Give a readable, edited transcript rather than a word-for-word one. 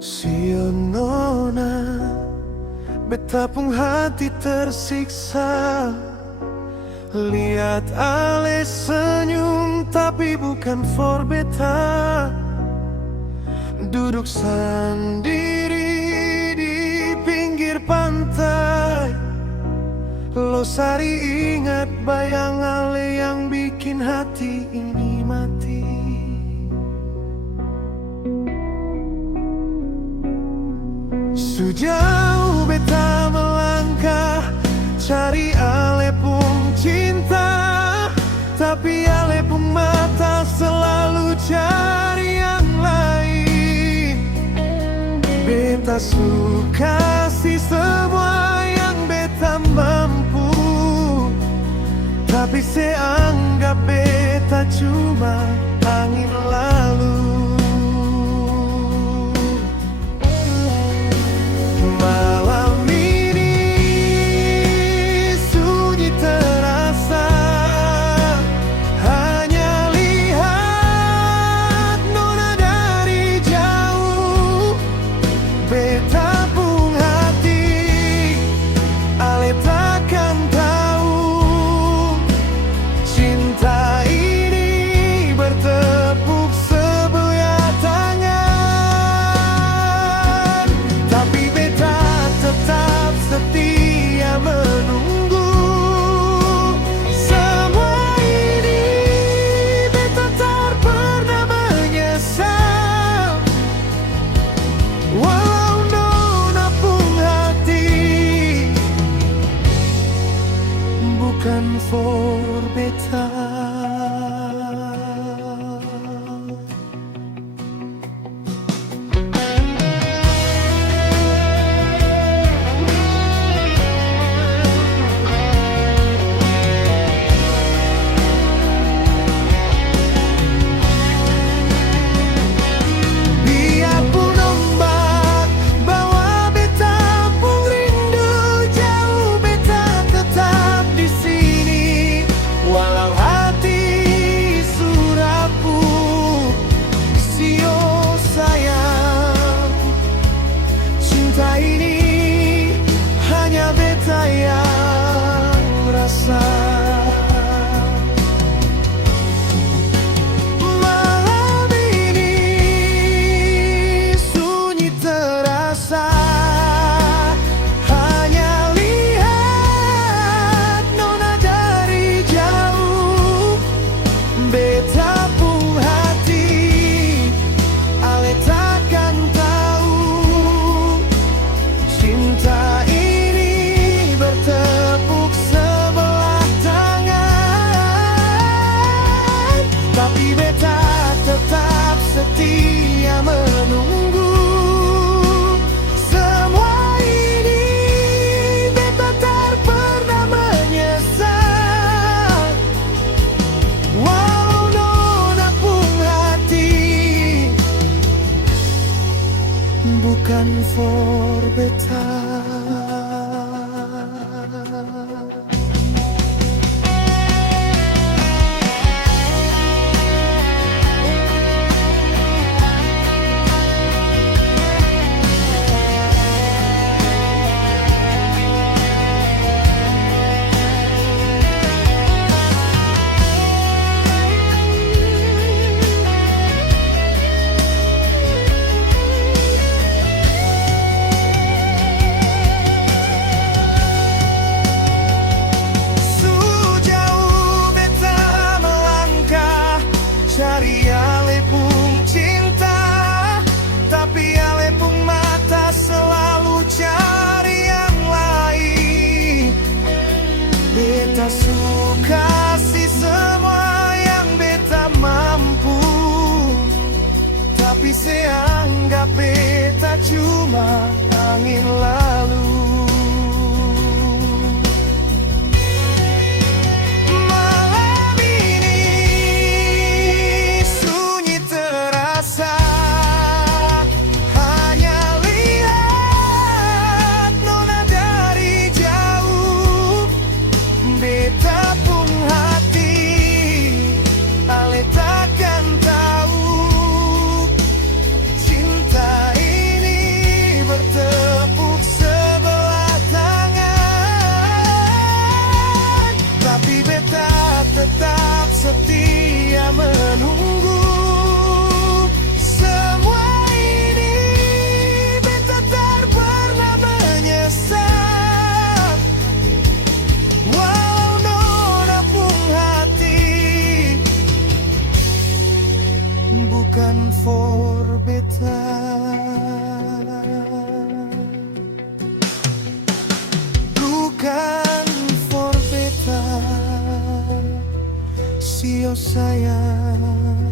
Sionona, betapung hati tersiksa. Lihat Ale senyum tapi bukan for beta. Duduk sendiri di pinggir pantai. Losari ingat bayang Ale yang bikin hati ini mati. Sejauh beta melangkah cari Ale pun cinta, tapi Ale pun mata selalu cari yang lain. Beta suka si semua yang beta mampu, tapi saya anggap beta cuma angin lalu. Malam ini sunyi terasa, hanya lihat nona dari jauh. Beta pun hati Ale takkan tahu, cinta ini bertepuk sebelah tangan. Tapi beta tetap setia menunggu. Semua ini beta tak pernah menyesal, walau nona pun hati bukan for beta. Biarpun ombak bawa beta pun rindu jauh, beta tetap di sini. Walau hati surapu, sio sayang, cinta ini hanya beta yang rasa. Malam ini sunyi terasa, hanya lihat nona dari jauh. Beta pun hati Ale takkan tahu, cinta ini bertepuk sebelah tangan. Tapi beta tetap setia menunggu. Semua ini beta tak pernah menyesal, walau nona pun hati bukan for beta. Sejauh beta melangkah cari Ale pun cinta, tapi Ale pun mata selalu cari yang lain. Beta suka si semua yang beta mampu, tapi saya anggap beta cuma angin lalu. Malam ini sunyi terasa, hanya lihat nona dari jauh. Beta pun hati Ale takkan tahu, cinta ini bukan for beta. See you sayang.